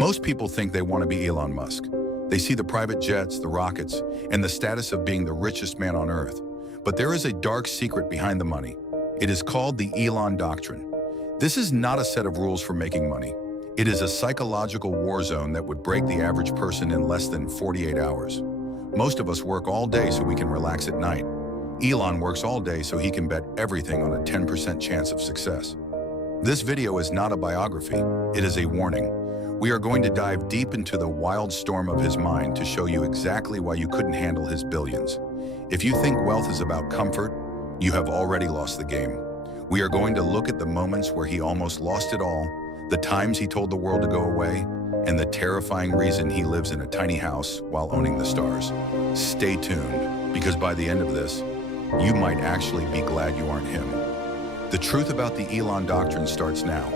Most people think they want to be Elon Musk. They see the private jets, the rockets, and the status of being the richest man on Earth. But there is a dark secret behind the money. It is called the Elon Doctrine. This is not a set of rules for making money. It is a psychological war zone that would break the average person in less than 48 hours. Most of us work all day so we can relax at night. Elon works all day so he can bet everything on a 10% chance of success. This video is not a biography, it is a warning. We are going to dive deep into the wild storm of his mind to show you exactly why you couldn't handle his billions. If you think wealth is about comfort, you have already lost the game. We are going to look at the moments where he almost lost it all, the times he told the world to go away, and the terrifying reason he lives in a tiny house while owning the stars. Stay tuned, because by the end of this, you might actually be glad you aren't him. The truth about the Elon Doctrine starts now.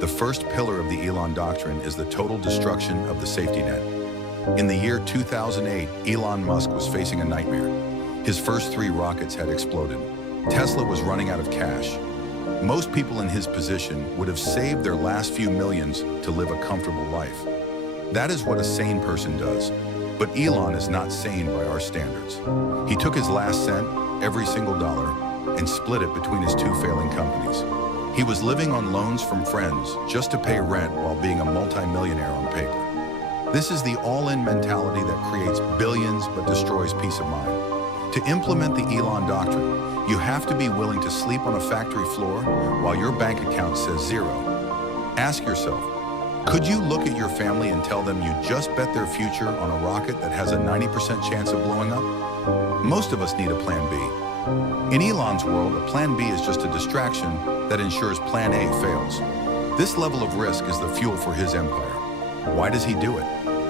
The first pillar of the Elon Doctrine is the total destruction of the safety net. In the year 2008, Elon Musk was facing a nightmare. His first 3 rockets had exploded. Tesla was running out of cash. Most people in his position would have saved their last few millions to live a comfortable life. That is what a sane person does. But Elon is not sane by our standards. He took his last cent, every single dollar, and split it between his 2 failing companies. He was living on loans from friends just to pay rent while being a multi-millionaire on paper. This is the all-in mentality that creates billions but destroys peace of mind. To implement the Elon Doctrine, you have to be willing to sleep on a factory floor while your bank account says 0. Ask yourself, could you look at your family and tell them you just bet their future on a rocket that has a 90% chance of blowing up? Most of us need a plan B. In Elon's world, a plan B is just a distraction that ensures plan A fails. This level of risk is the fuel for his empire. Why does he do it?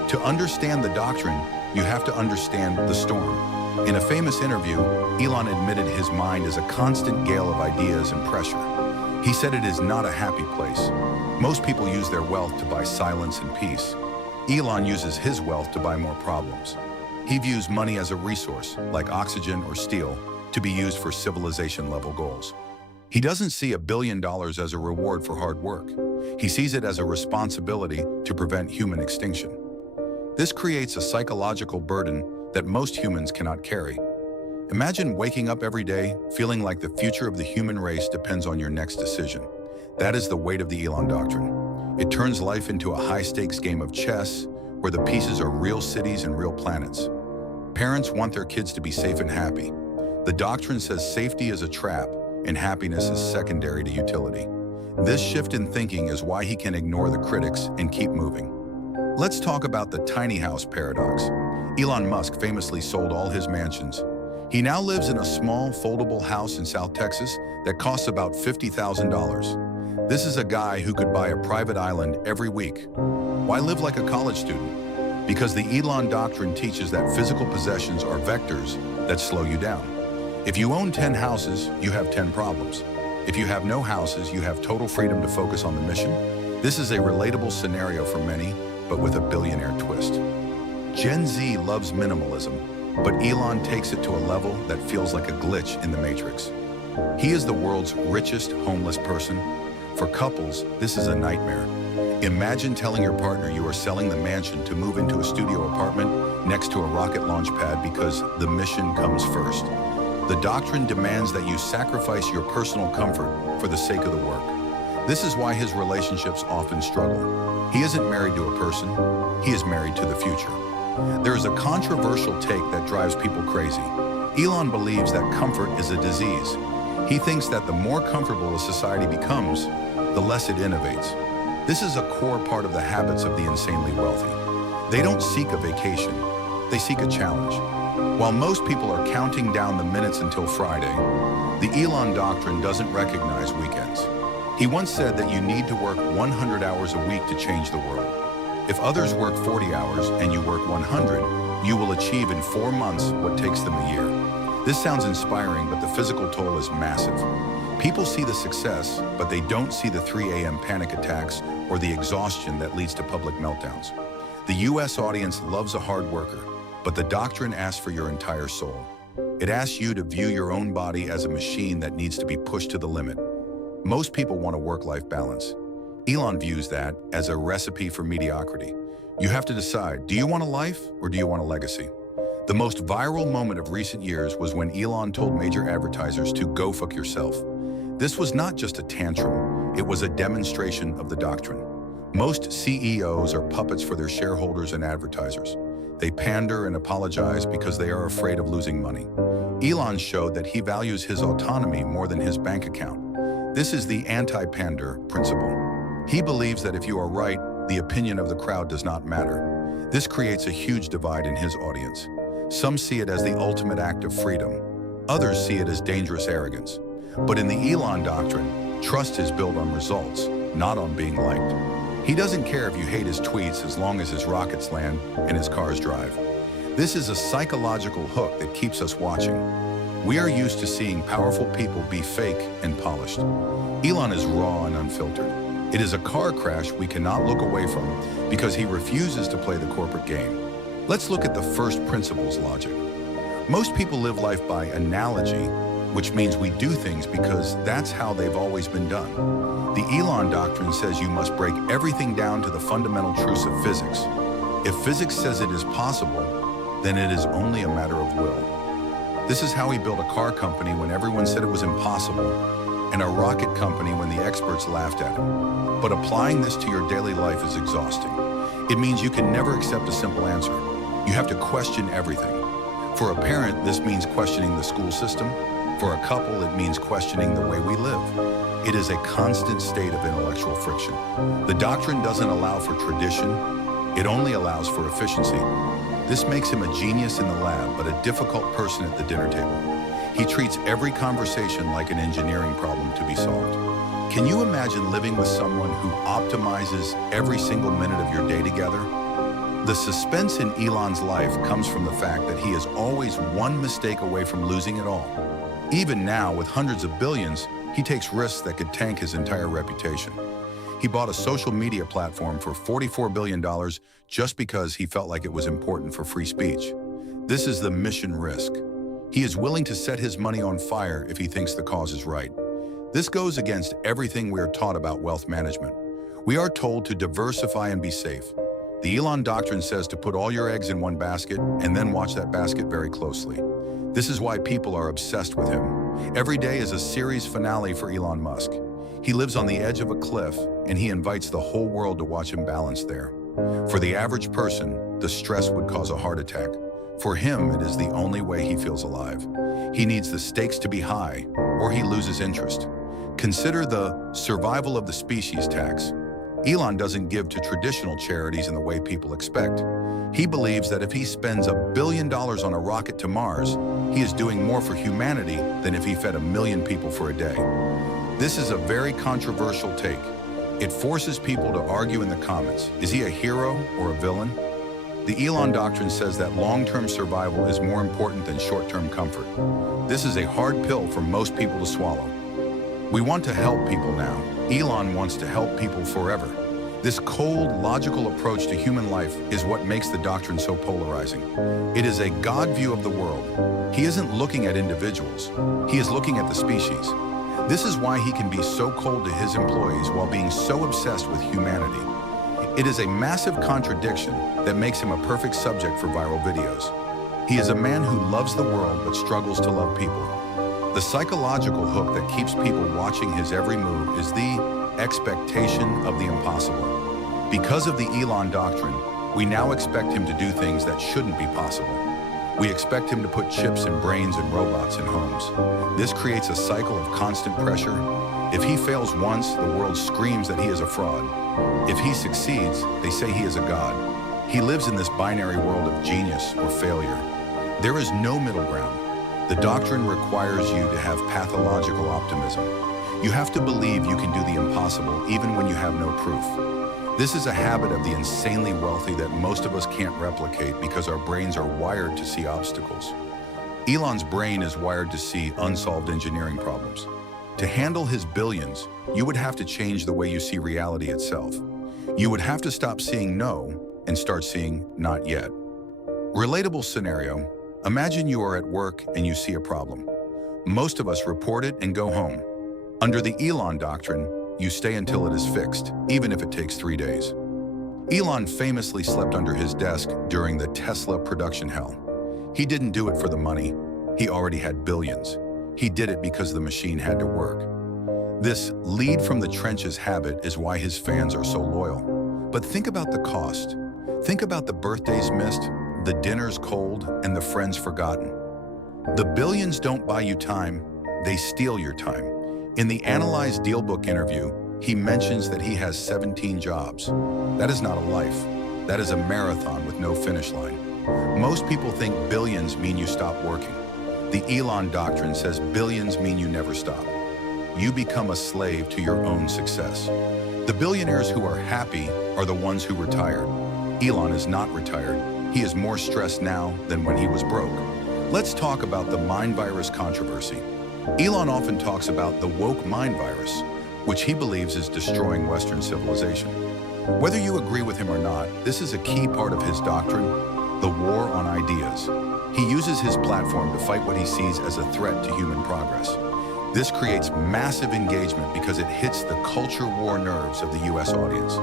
To understand the doctrine, you have to understand the storm. In a famous interview, Elon admitted his mind is a constant gale of ideas and pressure. He said it is not a happy place. Most people use their wealth to buy silence and peace. Elon uses his wealth to buy more problems. He views money as a resource, like oxygen or steel, to be used for civilization-level goals. He doesn't see $1 billion as a reward for hard work. He sees it as a responsibility to prevent human extinction. This creates a psychological burden that most humans cannot carry. Imagine waking up every day feeling like the future of the human race depends on your next decision. That is the weight of the Elon Doctrine. It turns life into a high-stakes game of chess where the pieces are real cities and real planets. Parents want their kids to be safe and happy. The doctrine says safety is a trap and happiness is secondary to utility. This shift in thinking is why he can ignore the critics and keep moving. Let's talk about the tiny house paradox. Elon Musk famously sold all his mansions. He now lives in a small, foldable house in South Texas that costs about $50,000. This is a guy who could buy a private island every week. Why live like a college student? Because the Elon Doctrine teaches that physical possessions are vectors that slow you down. If you own 10 houses, you have 10 problems. If you have no houses, you have total freedom to focus on the mission. This is a relatable scenario for many, but with a billionaire twist. Gen Z loves minimalism, but Elon takes it to a level that feels like a glitch in the matrix. He is the world's richest homeless person. For couples, this is a nightmare. Imagine telling your partner you are selling the mansion to move into a studio apartment next to a rocket launch pad because the mission comes first. The doctrine demands that you sacrifice your personal comfort for the sake of the work. This is why his relationships often struggle. He isn't married to a person, he is married to the future. There is a controversial take that drives people crazy. Elon believes that comfort is a disease. He thinks that the more comfortable a society becomes, the less it innovates. This is a core part of the habits of the insanely wealthy. They don't seek a vacation, they seek a challenge. While most people are counting down the minutes until Friday, the Elon Doctrine doesn't recognize weekends. He once said that you need to work 100 hours a week to change the world. If others work 40 hours and you work 100, you will achieve in 4 months what takes them a year. This sounds inspiring, but the physical toll is massive. People see the success, but they don't see the 3 a.m. panic attacks or the exhaustion that leads to public meltdowns. The US audience loves a hard worker, but the doctrine asks for your entire soul. It asks you to view your own body as a machine that needs to be pushed to the limit. Most people want a work-life balance. Elon views that as a recipe for mediocrity. You have to decide, do you want a life or do you want a legacy? The most viral moment of recent years was when Elon told major advertisers to go fuck yourself. This was not just a tantrum, it was a demonstration of the doctrine. Most CEOs are puppets for their shareholders and advertisers. They pander and apologize because they are afraid of losing money. Elon showed that he values his autonomy more than his bank account. This is the anti-pander principle. He believes that if you are right, the opinion of the crowd does not matter. This creates a huge divide in his audience. Some see it as the ultimate act of freedom. Others see it as dangerous arrogance. But in the Elon Doctrine, trust is built on results, not on being liked. He doesn't care if you hate his tweets as long as his rockets land and his cars drive. This is a psychological hook that keeps us watching. We are used to seeing powerful people be fake and polished. Elon is raw and unfiltered. It is a car crash we cannot look away from because he refuses to play the corporate game. Let's look at the first principles logic. Most people live life by analogy, which means we do things because that's how they've always been done. The Elon Doctrine says you must break everything down to the fundamental truths of physics. If physics says it is possible, then it is only a matter of will. This is how he built a car company when everyone said it was impossible, and a rocket company when the experts laughed at him. But applying this to your daily life is exhausting. It means you can never accept a simple answer. You have to question everything. For a parent, this means questioning the school system. For a couple, it means questioning the way we live. It is a constant state of intellectual friction. The doctrine doesn't allow for tradition. It only allows for efficiency. This makes him a genius in the lab, but a difficult person at the dinner table. He treats every conversation like an engineering problem to be solved. Can you imagine living with someone who optimizes every single minute of your day together? The suspense in Elon's life comes from the fact that he is always one mistake away from losing it all. Even now, with hundreds of billions, he takes risks that could tank his entire reputation. He bought a social media platform for $44 billion just because he felt like it was important for free speech. This is the mission risk. He is willing to set his money on fire if he thinks the cause is right. This goes against everything we are taught about wealth management. We are told to diversify and be safe. The Elon Doctrine says to put all your eggs in one basket and then watch that basket very closely. This is why people are obsessed with him. Every day is a series finale for Elon Musk. He lives on the edge of a cliff, and he invites the whole world to watch him balance there. For the average person, the stress would cause a heart attack. For him, it is the only way he feels alive. He needs the stakes to be high, or he loses interest. Consider the survival of the species tax. Elon doesn't give to traditional charities in the way people expect. He believes that if he spends $1 billion on a rocket to Mars, he is doing more for humanity than if he fed 1 million people for a day. This is a very controversial take. It forces people to argue in the comments. Is he a hero or a villain? The Elon Doctrine says that long-term survival is more important than short-term comfort. This is a hard pill for most people to swallow. We want to help people now. Elon wants to help people forever. This cold, logical approach to human life is what makes the doctrine so polarizing. It is a God view of the world. He isn't looking at individuals. He is looking at the species. This is why he can be so cold to his employees while being so obsessed with humanity. It is a massive contradiction that makes him a perfect subject for viral videos. He is a man who loves the world but struggles to love people. The psychological hook that keeps people watching his every move is the expectation of the impossible. Because of the Elon Doctrine, we now expect him to do things that shouldn't be possible. We expect him to put chips and brains and robots in homes. This creates a cycle of constant pressure. If he fails once, the world screams that he is a fraud. If he succeeds, they say he is a god. He lives in this binary world of genius or failure. There is no middle ground. The doctrine requires you to have pathological optimism. You have to believe you can do the impossible even when you have no proof. This is a habit of the insanely wealthy that most of us can't replicate because our brains are wired to see obstacles. Elon's brain is wired to see unsolved engineering problems. To handle his billions, you would have to change the way you see reality itself. You would have to stop seeing no and start seeing not yet. Relatable scenario. Imagine you are at work and you see a problem. Most of us report it and go home. Under the Elon Doctrine, you stay until it is fixed, even if it takes 3 days. Elon famously slept under his desk during the Tesla production hell. He didn't do it for the money. He already had billions. He did it because the machine had to work. This lead from the trenches habit is why his fans are so loyal. But think about the cost. Think about the birthdays missed, the dinners cold, and the friends forgotten. The billions don't buy you time, they steal your time. In the Analyze Dealbook interview, he mentions that he has 17 jobs. That is not a life. That is a marathon with no finish line. Most people think billions mean you stop working. The Elon Doctrine says billions mean you never stop. You become a slave to your own success. The billionaires who are happy are the ones who retired. Elon is not retired. He is more stressed now than when he was broke. Let's talk about the mind virus controversy. Elon often talks about the woke mind virus, which he believes is destroying Western civilization. Whether you agree with him or not, this is a key part of his doctrine, the war on ideas. He uses his platform to fight what he sees as a threat to human progress. This creates massive engagement because it hits the culture war nerves of the US audience.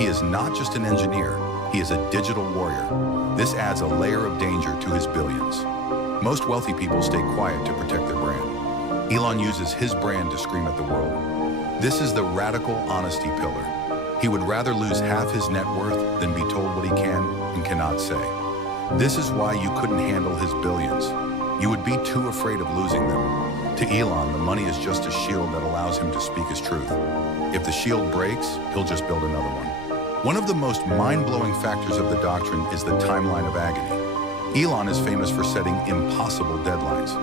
He is not just an engineer, he is a digital warrior. This adds a layer of danger to his billions. Most wealthy people stay quiet to protect their brand. Elon uses his brand to scream at the world. This is the radical honesty pillar. He would rather lose half his net worth than be told what he can and cannot say. This is why you couldn't handle his billions. You would be too afraid of losing them. To Elon, the money is just a shield that allows him to speak his truth. If the shield breaks, he'll just build another one. One of the most mind-blowing factors of the doctrine is the timeline of agony. Elon is famous for setting impossible deadlines.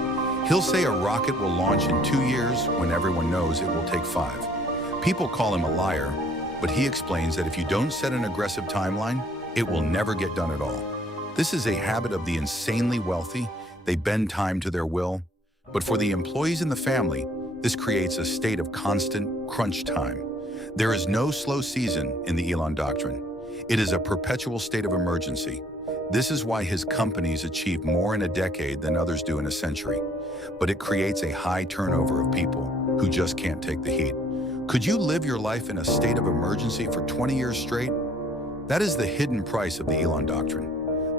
He'll say a rocket will launch in 2 years when everyone knows it will take 5. People call him a liar, but he explains that if you don't set an aggressive timeline, it will never get done at all. This is a habit of the insanely wealthy. They bend time to their will. But for the employees and the family, this creates a state of constant crunch time. There is no slow season in the Elon Doctrine. It is a perpetual state of emergency. This is why his companies achieve more in a decade than others do in a century. But it creates a high turnover of people who just can't take the heat. Could you live your life in a state of emergency for 20 years straight? That is the hidden price of the Elon Doctrine.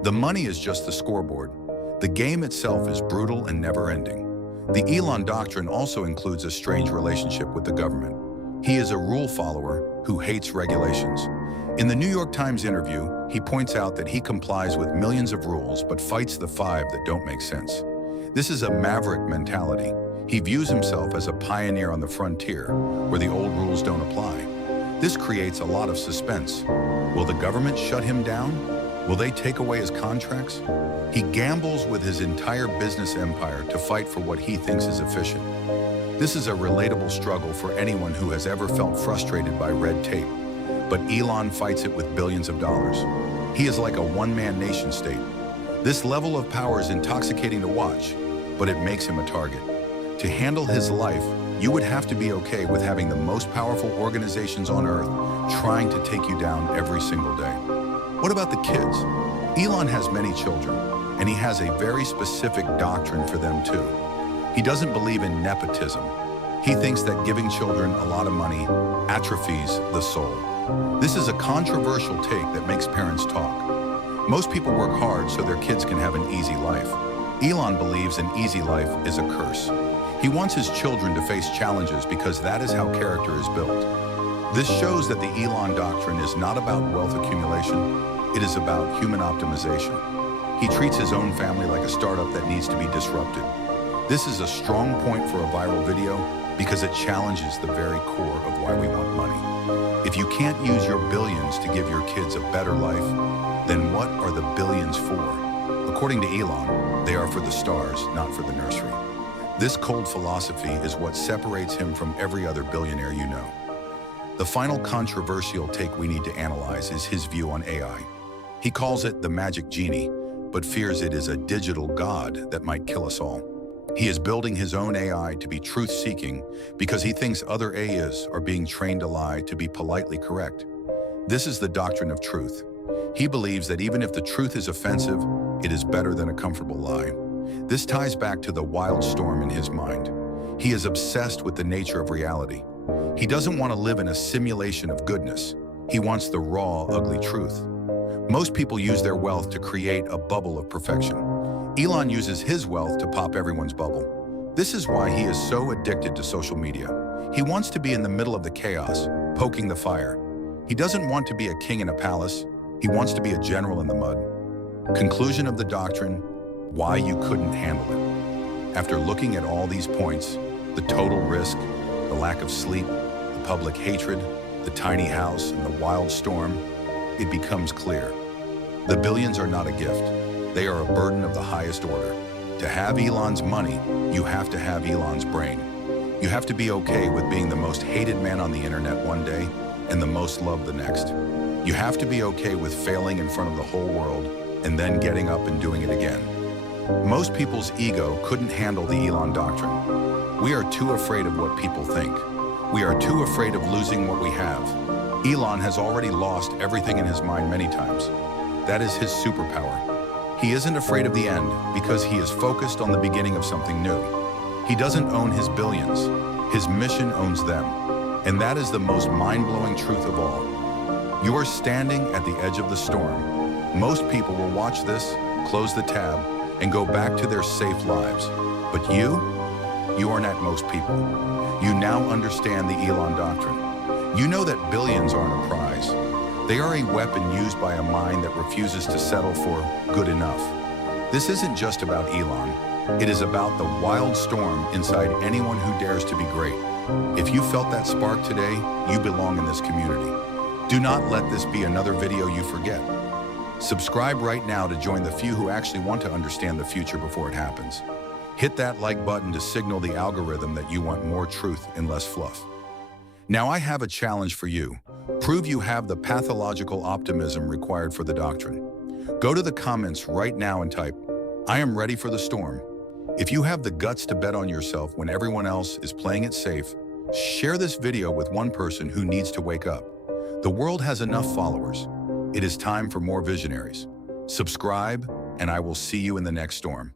The money is just the scoreboard. The game itself is brutal and never-ending. The Elon Doctrine also includes a strange relationship with the government. He is a rule follower who hates regulations. In the New York Times interview, he points out that he complies with millions of rules but fights the 5 that don't make sense. This is a maverick mentality. He views himself as a pioneer on the frontier, where the old rules don't apply. This creates a lot of suspense. Will the government shut him down? Will they take away his contracts? He gambles with his entire business empire to fight for what he thinks is efficient. This is a relatable struggle for anyone who has ever felt frustrated by red tape. But Elon fights it with billions of dollars. He is like a one-man nation state. This level of power is intoxicating to watch, but it makes him a target. To handle his life, you would have to be okay with having the most powerful organizations on Earth trying to take you down every single day. What about the kids? Elon has many children, and he has a very specific doctrine for them too. He doesn't believe in nepotism. He thinks that giving children a lot of money atrophies the soul. This is a controversial take that makes parents talk. Most people work hard so their kids can have an easy life. Elon believes an easy life is a curse. He wants his children to face challenges because that is how character is built. This shows that the Elon Doctrine is not about wealth accumulation, it is about human optimization. He treats his own family like a startup that needs to be disrupted. This is a strong point for a viral video because it challenges the very core of why we want money. If you can't use your billions to give your kids a better life, then what are the billions for? According to Elon, they are for the stars, not for the nursery. This cold philosophy is what separates him from every other billionaire you know. The final controversial take we need to analyze is his view on AI. He calls it the magic genie, but fears it is a digital god that might kill us all. He is building his own AI to be truth-seeking because he thinks other AIs are being trained to lie to be politely correct. This is the doctrine of truth. He believes that even if the truth is offensive, it is better than a comfortable lie. This ties back to the wild storm in his mind. He is obsessed with the nature of reality. He doesn't want to live in a simulation of goodness. He wants the raw, ugly truth. Most people use their wealth to create a bubble of perfection. Elon uses his wealth to pop everyone's bubble. This is why he is so addicted to social media. He wants to be in the middle of the chaos, poking the fire. He doesn't want to be a king in a palace. He wants to be a general in the mud. Conclusion of the doctrine: why you couldn't handle it. After looking at all these points, the total risk, the lack of sleep, the public hatred, the tiny house, and the wild storm, it becomes clear. The billions are not a gift. They are a burden of the highest order. To have Elon's money, you have to have Elon's brain. You have to be okay with being the most hated man on the internet one day and the most loved the next. You have to be okay with failing in front of the whole world and then getting up and doing it again. Most people's ego couldn't handle the Elon Doctrine. We are too afraid of what people think. We are too afraid of losing what we have. Elon has already lost everything in his mind many times. That is his superpower. He isn't afraid of the end because he is focused on the beginning of something new. He doesn't own his billions. His mission owns them. And that is the most mind-blowing truth of all. You are standing at the edge of the storm. Most people will watch this, close the tab, and go back to their safe lives. But you are not most people. You now understand the Elon Doctrine. You know that billions aren't a prize. They are a weapon used by a mind that refuses to settle for good enough. This isn't just about Elon. It is about the wild storm inside anyone who dares to be great. If you felt that spark today, you belong in this community. Do not let this be another video you forget. Subscribe right now to join the few who actually want to understand the future before it happens. Hit that like button to signal the algorithm that you want more truth and less fluff. Now I have a challenge for you. Prove you have the pathological optimism required for the doctrine. Go to the comments right now and type, "I am ready for the storm." If you have the guts to bet on yourself when everyone else is playing it safe, share this video with one person who needs to wake up. The world has enough followers. It is time for more visionaries. Subscribe, and I will see you in the next storm.